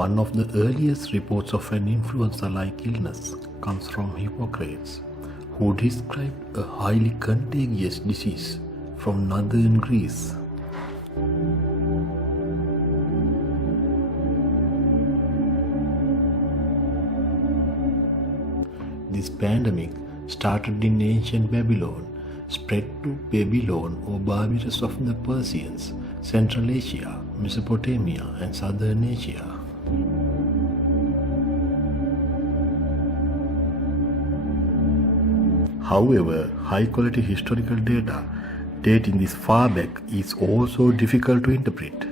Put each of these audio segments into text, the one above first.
One of the earliest reports of an influenza-like illness comes from Hippocrates, who described a highly contagious disease from northern Greece. This pandemic started in ancient Babylon, spread to Babylon or Barbarus of the Persians, Central Asia, Mesopotamia and Southern Asia. However, high-quality historical data dating this far back is also difficult to interpret.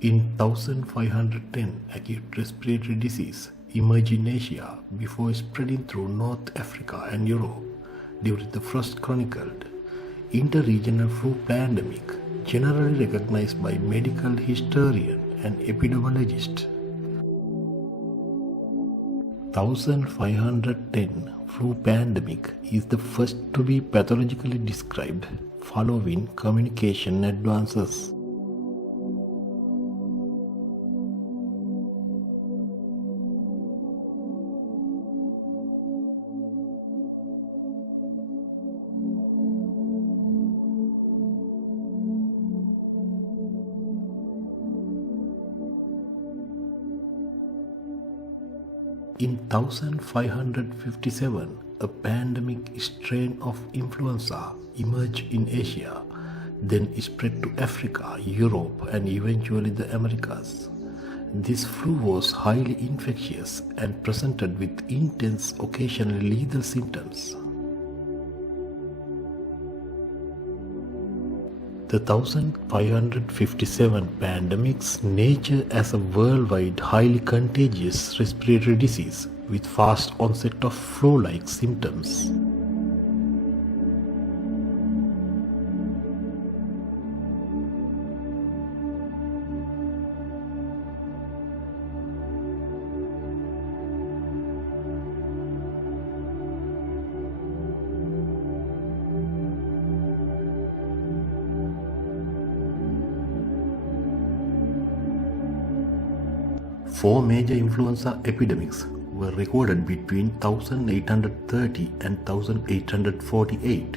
In 1510, acute respiratory disease emerged in Asia before spreading through North Africa and Europe during the first chronicled interregional flu pandemic, generally recognized by medical historian and epidemiologist. 1510 flu pandemic is the first to be pathologically described following communication advances. In 1557, a pandemic strain of influenza emerged in Asia, then spread to Africa, Europe, and eventually the Americas. This flu was highly infectious and presented with intense, occasionally lethal symptoms. The 1557 pandemic's nature as a worldwide highly contagious respiratory disease with fast onset of flu-like symptoms. Four major influenza epidemics were recorded between 1830 and 1848.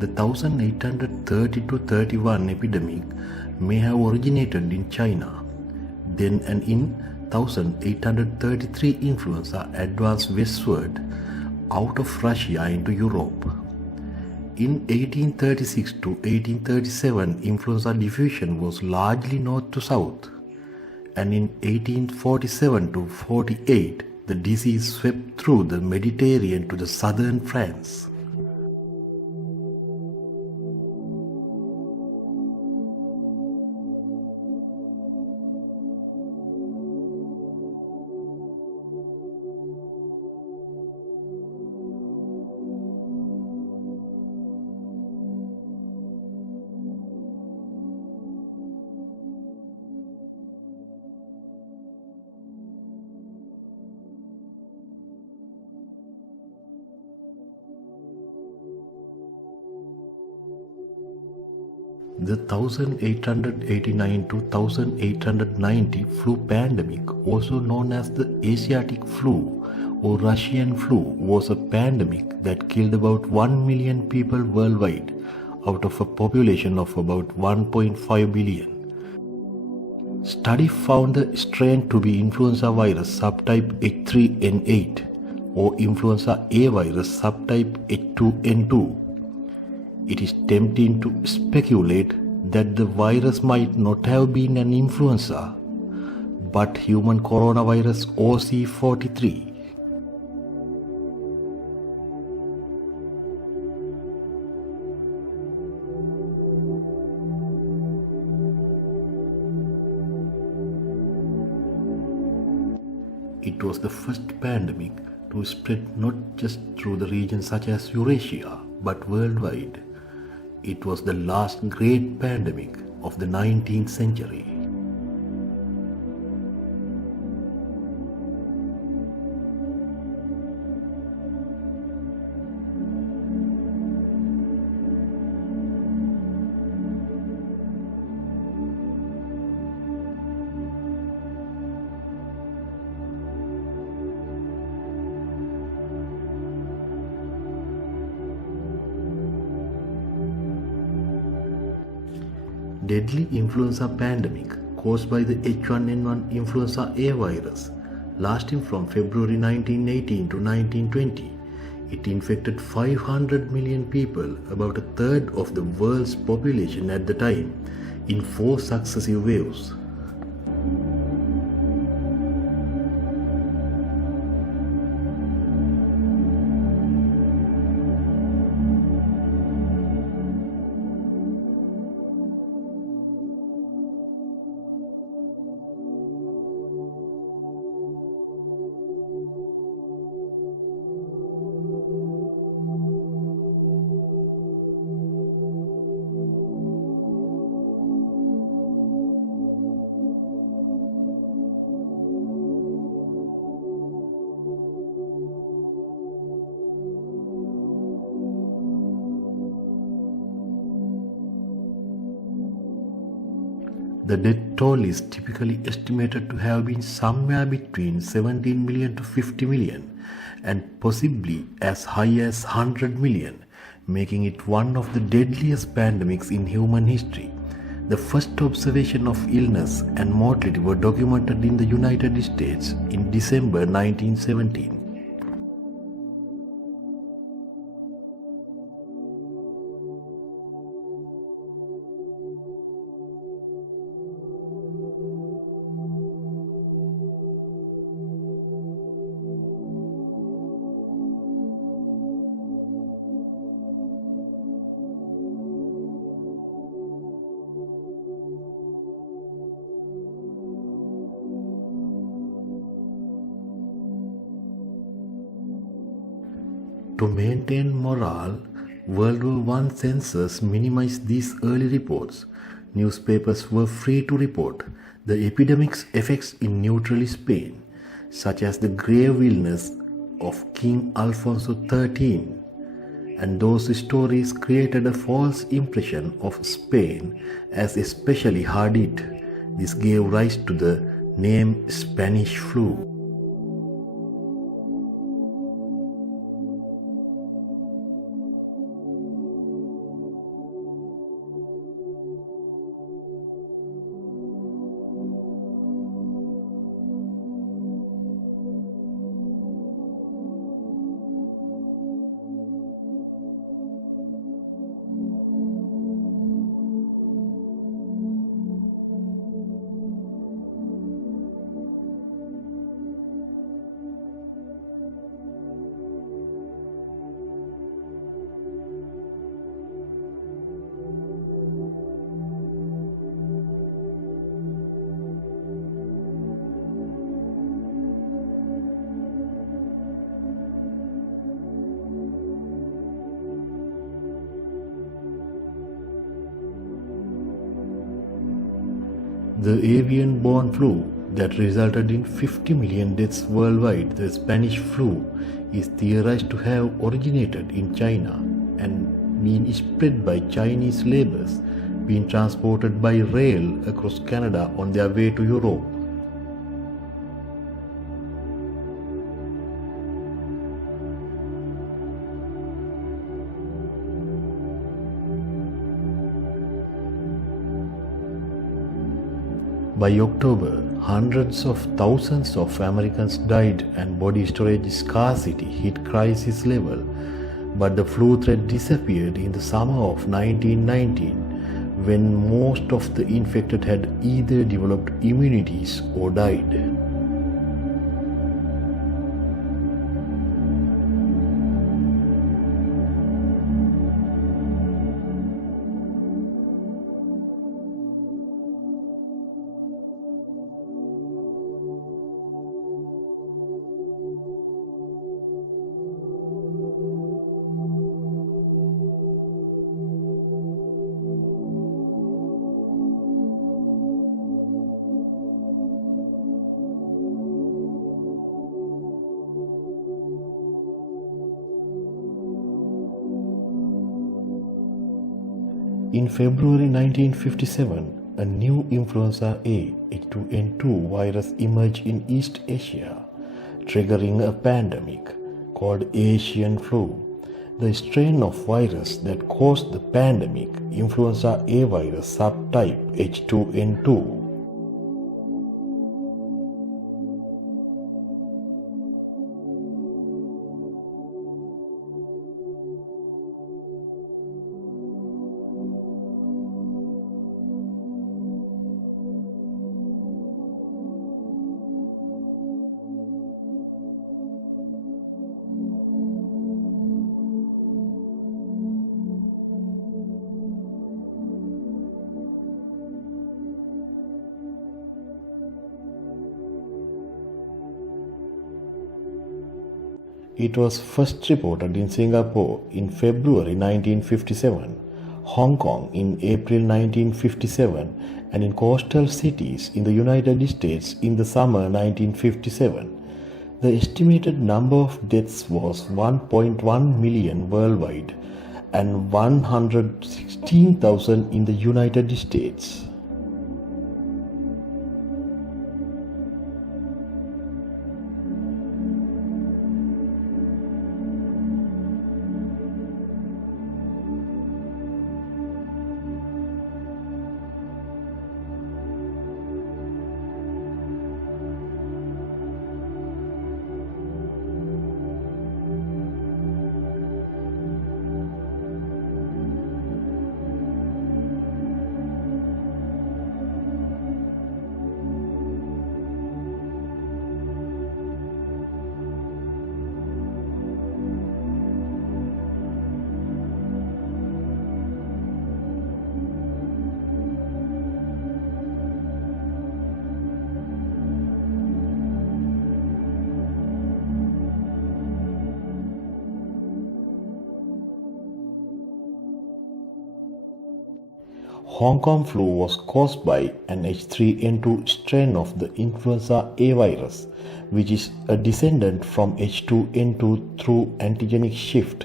The 1830-31 epidemic may have originated in China. Then and in 1833 influenza advanced westward out of Russia into Europe. In 1836 to 1837, influenza diffusion was largely north to south. And in 1847 to 48, the disease swept through the Mediterranean to the southern France. The 1889 to 1890 flu pandemic, also known as the Asiatic flu or Russian flu, was a pandemic that killed about 1 million people worldwide out of a population of about 1.5 billion. Study found the strain to be influenza virus subtype H3N8 or influenza A virus subtype H2N2. It is tempting to speculate that the virus might not have been an influenza, but human coronavirus OC43. It was the first pandemic to spread not just through the regions such as Eurasia, but worldwide. It was the last great pandemic of the 19th century. Deadly influenza pandemic caused by the H1N1 influenza A virus, lasting from February 1918 to 1920. It infected 500 million people, about a third of the world's population at the time, in 4 successive waves. The death toll is typically estimated to have been somewhere between 17 million to 50 million, and possibly as high as 100 million, making it one of the deadliest pandemics in human history. The first observation of illness and mortality were documented in the United States in December 1917. To maintain morale, World War I censors minimized these early reports. Newspapers were free to report the epidemic's effects in neutral Spain, such as the grave illness of King Alfonso XIII, and those stories created a false impression of Spain as especially hard hit. This gave rise to the name Spanish flu. The avian-borne flu that resulted in 50 million deaths worldwide, the Spanish flu, is theorized to have originated in China and been spread by Chinese laborers being transported by rail across Canada on their way to Europe. By October, hundreds of thousands of Americans died and body storage scarcity hit crisis level, but the flu threat disappeared in the summer of 1919 when most of the infected had either developed immunities or died. In February 1957, a new influenza A H2N2 virus emerged in East Asia, triggering a pandemic called Asian flu. The strain of virus that caused the pandemic, influenza A virus subtype H2N2. It was first reported in Singapore in February 1957, Hong Kong in April 1957, and in coastal cities in the United States in the summer 1957. The estimated number of deaths was 1.1 million worldwide and 116,000 in the United States. Hong Kong flu was caused by an H3N2 strain of the influenza A virus, which is a descendant from H2N2 through antigenic shift.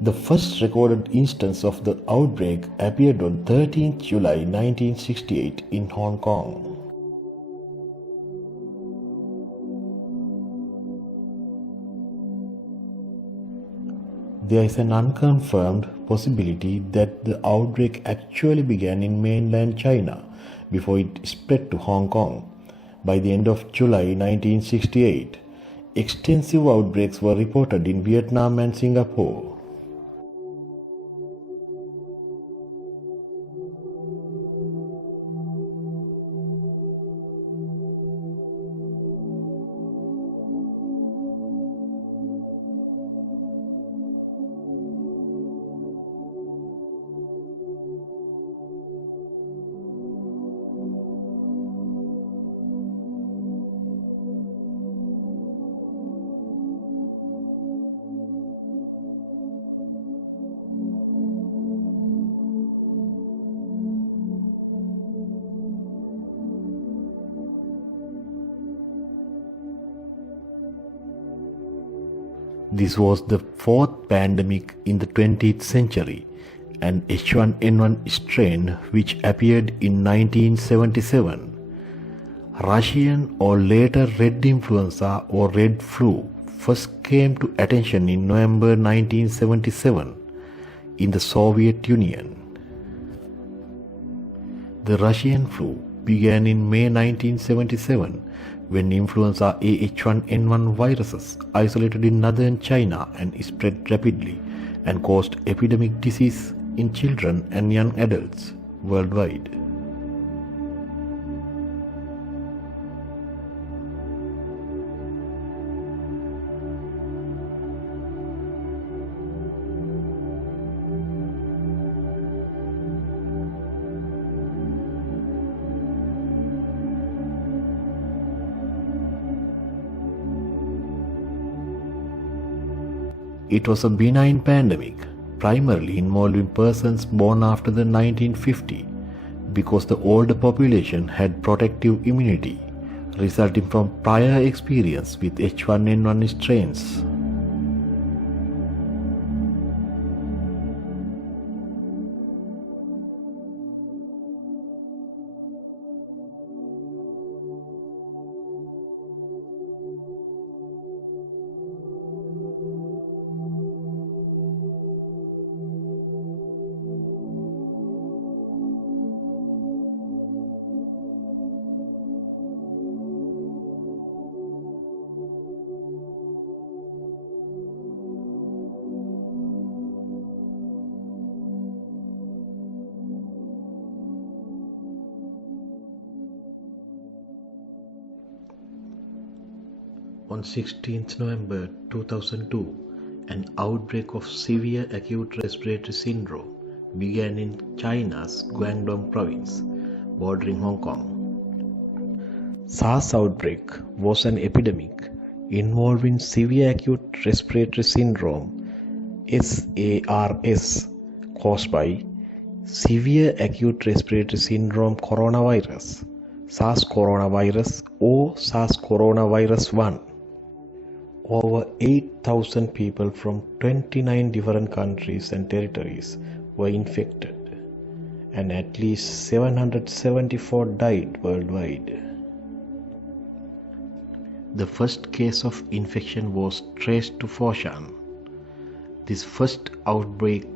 The first recorded instance of the outbreak appeared on 13 July 1968 in Hong Kong. There is an unconfirmed possibility that the outbreak actually began in mainland China before it spread to Hong Kong. By the end of July 1968, extensive outbreaks were reported in Vietnam and Singapore. This was the fourth pandemic in the 20th century, an H1N1 strain which appeared in 1977. Russian or later red influenza or red flu first came to attention in November 1977 in the Soviet Union. The Russian flu began in May 1977 when influenza A H1N1 viruses isolated in northern China and spread rapidly and caused epidemic disease in children and young adults worldwide. It was a benign pandemic, primarily involving persons born after the 1950, because the older population had protective immunity, resulting from prior experience with H1N1 strains. On 16th November 2002, an outbreak of severe acute respiratory syndrome began in China's Guangdong province, bordering Hong Kong. SARS outbreak was an epidemic involving severe acute respiratory syndrome SARS caused by severe acute respiratory syndrome coronavirus, SARS coronavirus or SARS coronavirus 1. Over 8,000 people from 29 different countries and territories were infected, and at least 774 died worldwide. The first case of infection was traced to Foshan. This first outbreak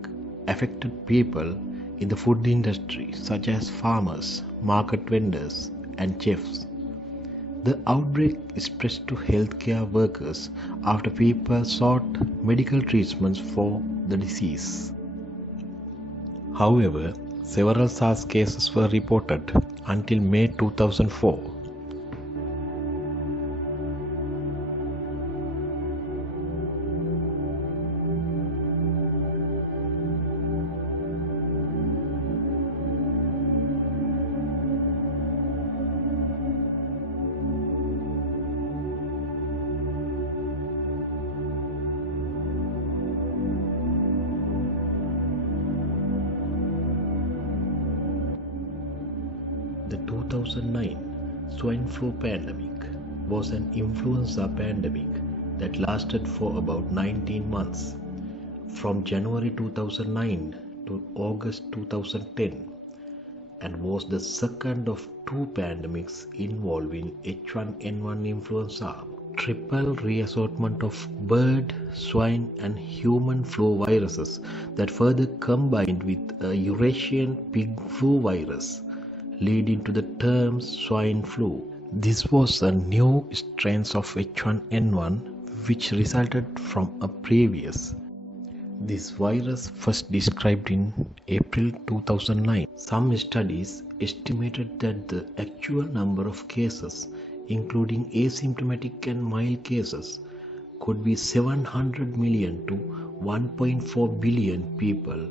affected people in the food industry, such as farmers, market vendors, and chefs. The outbreak spread to healthcare workers after people sought medical treatments for the disease. However, several SARS cases were reported until May 2004. The 2009 swine flu pandemic was an influenza pandemic that lasted for about 19 months, from January 2009 to August 2010, and was the second of two pandemics involving H1N1 influenza, triple reassortment of bird, swine, and human flu viruses that further combined with a Eurasian pig flu virus, leading to the term swine flu. This was a new strain of H1N1 which resulted from a previous. This virus first described in April 2009. Some studies estimated that the actual number of cases, including asymptomatic and mild cases, could be 700 million to 1.4 billion people,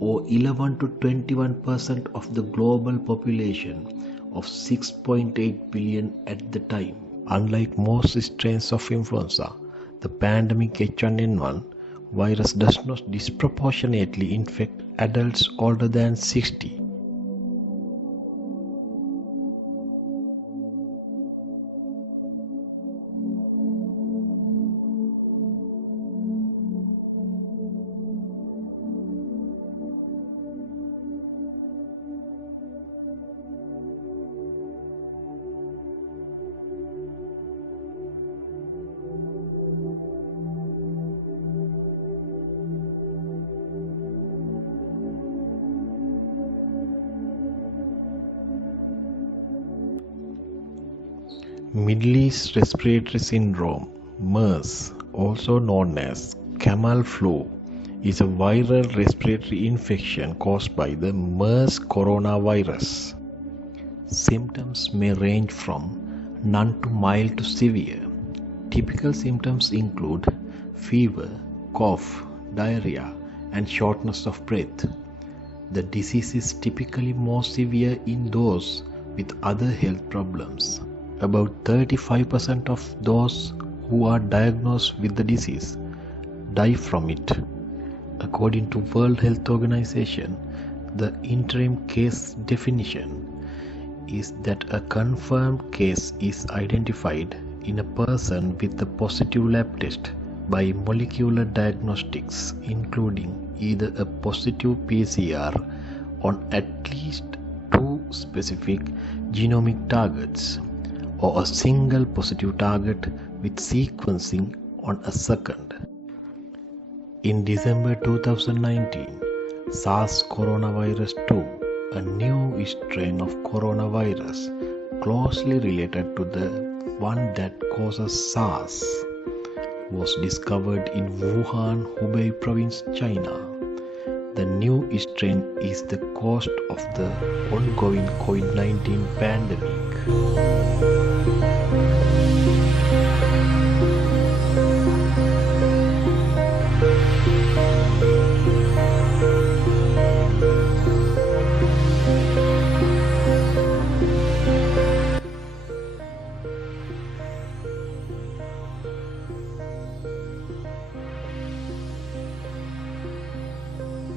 or 11 to 21% of the global population of 6.8 billion at the time. Unlike most strains of influenza, the pandemic H1N1 virus does not disproportionately infect adults older than 60. Middle East Respiratory Syndrome (MERS), also known as camel flu, is a viral respiratory infection caused by the MERS coronavirus. Symptoms may range from none to mild to severe. Typical symptoms include fever, cough, diarrhea, and shortness of breath. The disease is typically more severe in those with other health problems. About 35% of those who are diagnosed with the disease die from it. According to World Health Organization, the interim case definition is that a confirmed case is identified in a person with a positive lab test by molecular diagnostics, including either a positive PCR on at least two specific genomic targets, or a single positive target with sequencing on a second. In December 2019, SARS coronavirus 2, a new strain of coronavirus closely related to the one that causes SARS, was discovered in Wuhan, Hubei province, China. The new strain is the cause of the ongoing COVID-19 pandemic.